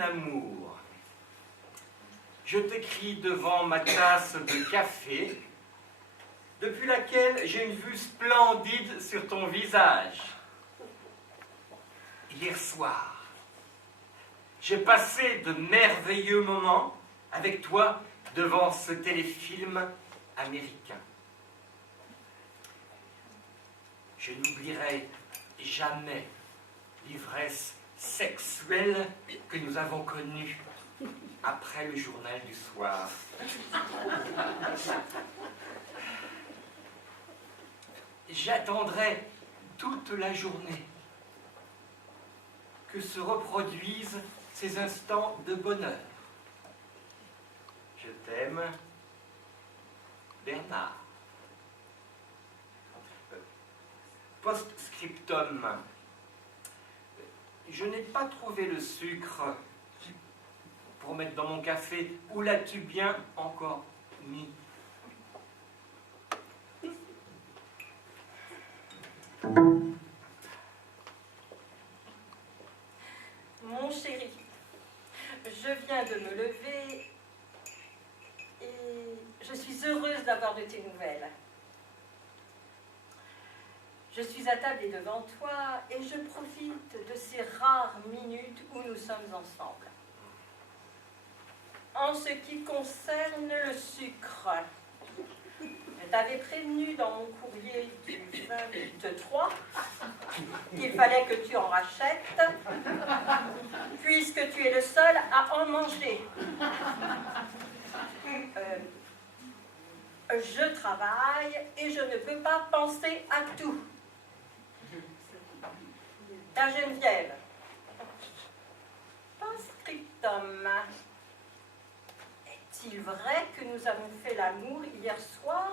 amour, je t'écris devant ma tasse de café, depuis laquelle j'ai une vue splendide sur ton visage. Hier soir, j'ai passé de merveilleux moments avec toi devant ce téléfilm américain. Je n'oublierai jamais l'ivresse sexuelle que nous avons connue après le journal du soir. J'attendrai toute la journée que se reproduisent ces instants de bonheur. Je t'aime, Bernard. Post-scriptum. Je n'ai pas trouvé le sucre pour mettre dans mon café. Où l'as-tu bien encore mis? Mon chéri, je viens de me lever et je suis heureuse d'avoir de tes nouvelles. Je suis attablée devant toi et je profite de ces rares minutes où nous sommes ensemble. En ce qui concerne le sucre, je t'avais prévenu dans mon courrier du 23 qu'il fallait que tu en rachètes, puisque tu es le seul à en manger. Je travaille et je ne peux pas penser à tout. Ta Geneviève. Post-scriptum. Est-il vrai que nous avons fait l'amour hier soir?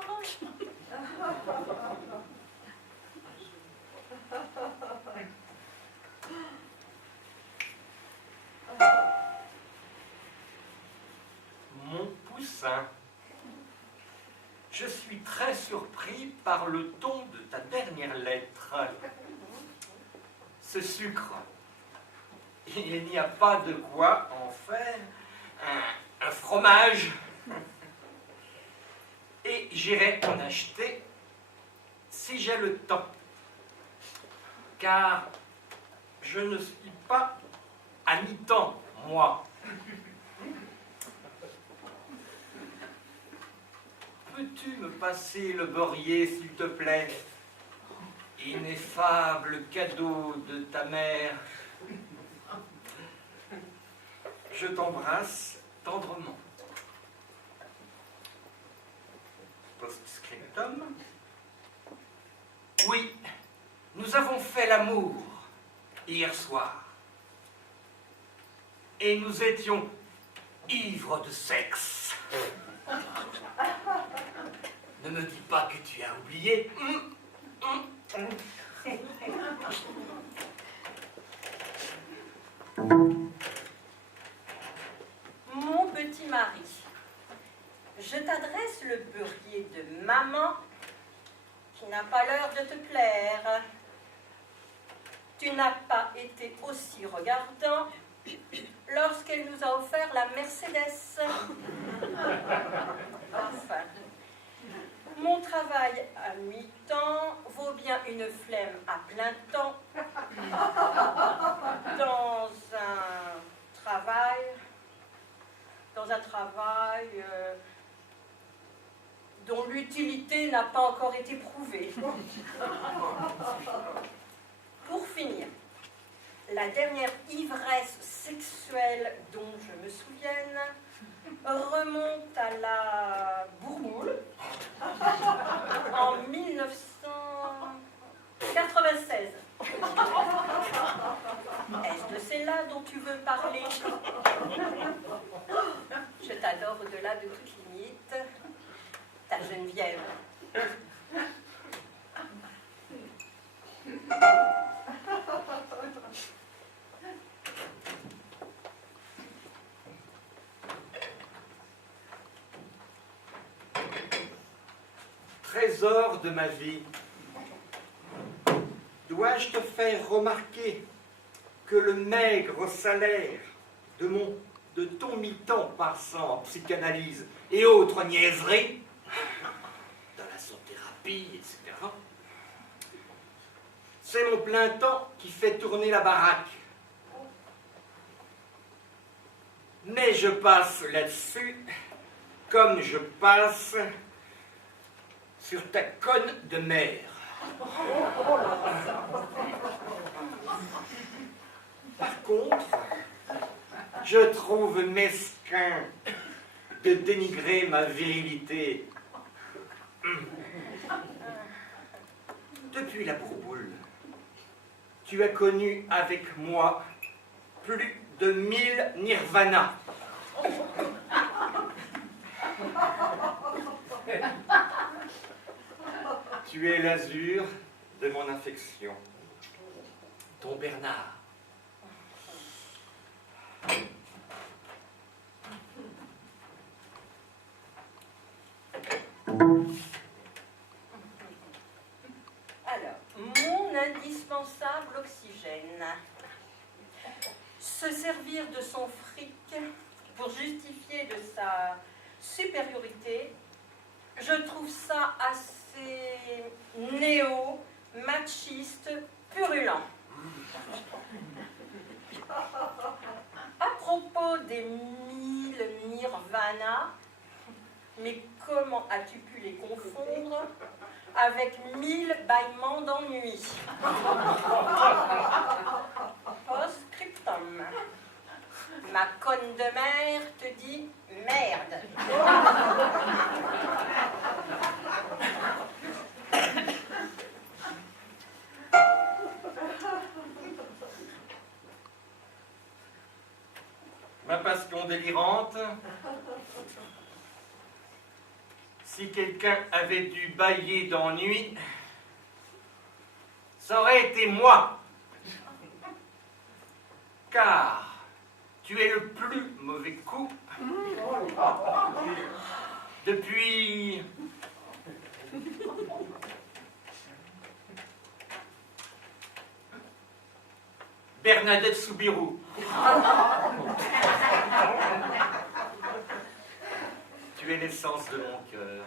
Mon poussin, je suis très surpris par le ton de ta dernière lettre. Ce sucre, il n'y a pas de quoi en faire un fromage. Et j'irai en acheter si j'ai le temps. Car je ne suis pas à mi-temps, moi. Peux-tu me passer le beurrier, s'il te plaît? Ineffable cadeau de ta mère. Je t'embrasse tendrement. Post-scriptum. Oui, nous avons fait l'amour hier soir. Et nous étions ivres de sexe. Ne me dis pas que tu as oublié. Mon petit mari, je t'adresse le beurrier de maman qui n'a pas l'heure de te plaire. Tu n'as pas été aussi regardant lorsqu'elle nous a offert la Mercedes. Enfin, mon travail à mi-temps vaut bien une flemme à plein temps dans un travail dont l'utilité n'a pas encore été prouvée. Pour finir, la dernière ivresse sexuelle dont je me souvienne remonte à la Bourmoule en 1996. Est-ce de celle-là dont tu veux parler? Je t'adore au-delà de toute limite. Ta Geneviève. Trésor de ma vie, dois-je te faire remarquer que le maigre salaire de ton mi-temps passant en psychanalyse et autres niaiseries, dans la thérapie, etc. C'est mon plein temps qui fait tourner la baraque. Mais je passe là-dessus comme je passe sur ta conne de mère. Par contre, je trouve mesquin de dénigrer ma virilité. Depuis la bourboule, tu as connu avec moi plus de 1000 nirvanas. Tu es l'azur de mon affection, ton Bernard. Alors, mon indispensable oxygène. Se servir de son fric pour justifier de sa supériorité, je trouve ça assez néo-machiste, purulent. À propos des 1000 nirvanas, mais comment as-tu pu les confondre avec 1000 bâillements d'ennui? Post-scriptum. Ma conne de mère te dit merde. Ma passion délirante, si quelqu'un avait dû bâiller d'ennui, ça aurait été moi. Car tu es le plus mauvais coup depuis Bernadette Soubirous. Tu es l'essence de mon cœur.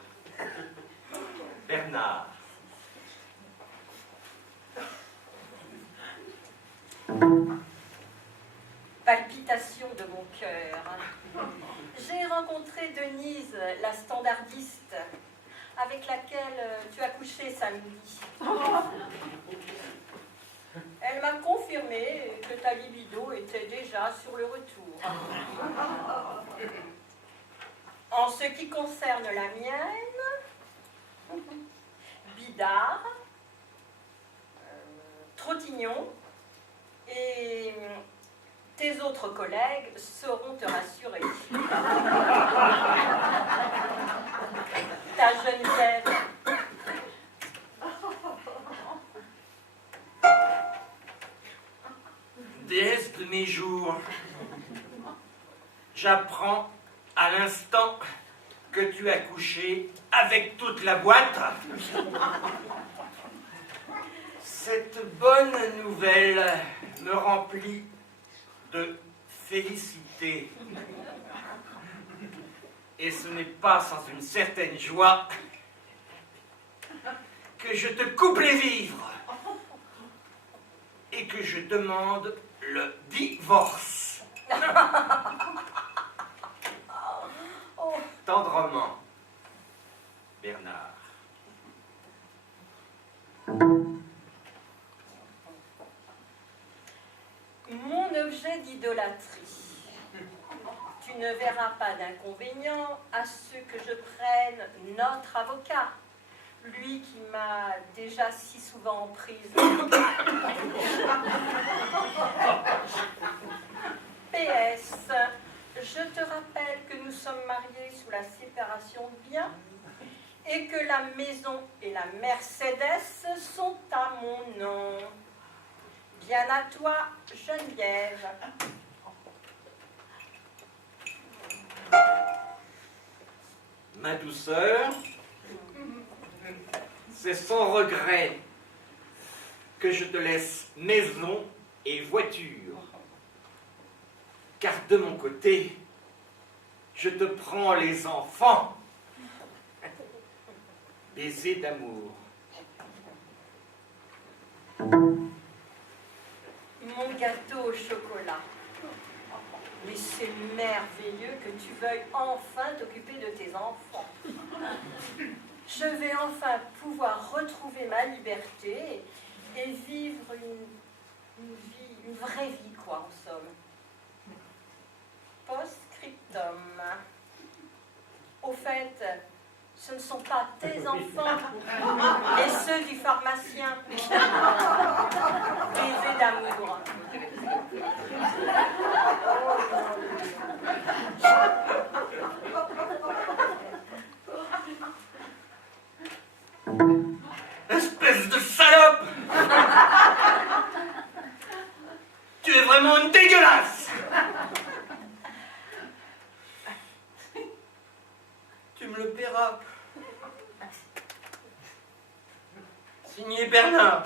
Bernard. Palpitation de mon cœur. J'ai rencontré Denise, la standardiste, avec laquelle tu as couché samedi. Elle m'a confirmé que ta libido était déjà sur le retour. En ce qui concerne la mienne, bidard, trottignon et tes autres collègues sauront te rassurer. Ta Geneviève. Déesse de mes jours, j'apprends à l'instant que tu as couché avec toute la boîte. Cette bonne nouvelle me remplit de félicité. Et ce n'est pas sans une certaine joie que je te coupe les vivres et que je demande le divorce. Tendrement, Bernard. Mon objet d'idolâtrie. Tu ne verras pas d'inconvénient à ce que je prenne notre avocat, lui qui m'a déjà si souvent prise. PS, je te rappelle que nous sommes mariés sous la séparation de biens et que la maison et la Mercedes sont à mon nom. Bien à toi, Geneviève. Ma douceur, c'est sans regret que je te laisse maison et voiture. car de mon côté, je te prends les enfants. Baiser d'amour. Mon gâteau au chocolat. Mais c'est merveilleux que tu veuilles enfin t'occuper de tes enfants. Je vais enfin pouvoir retrouver ma liberté et vivre une vraie vie, quoi, en somme. Post-scriptum. Au fait, ce ne sont pas tes enfants, mais ceux du pharmacien. Baiser d'amour. Espèce de salope! Tu es vraiment une dégueulasse! Tu me le paieras. Signé Bernard.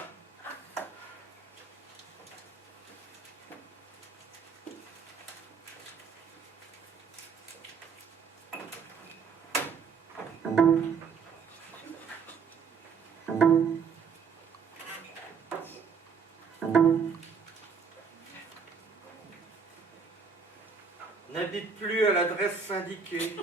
N'habite plus à l'adresse indiquée.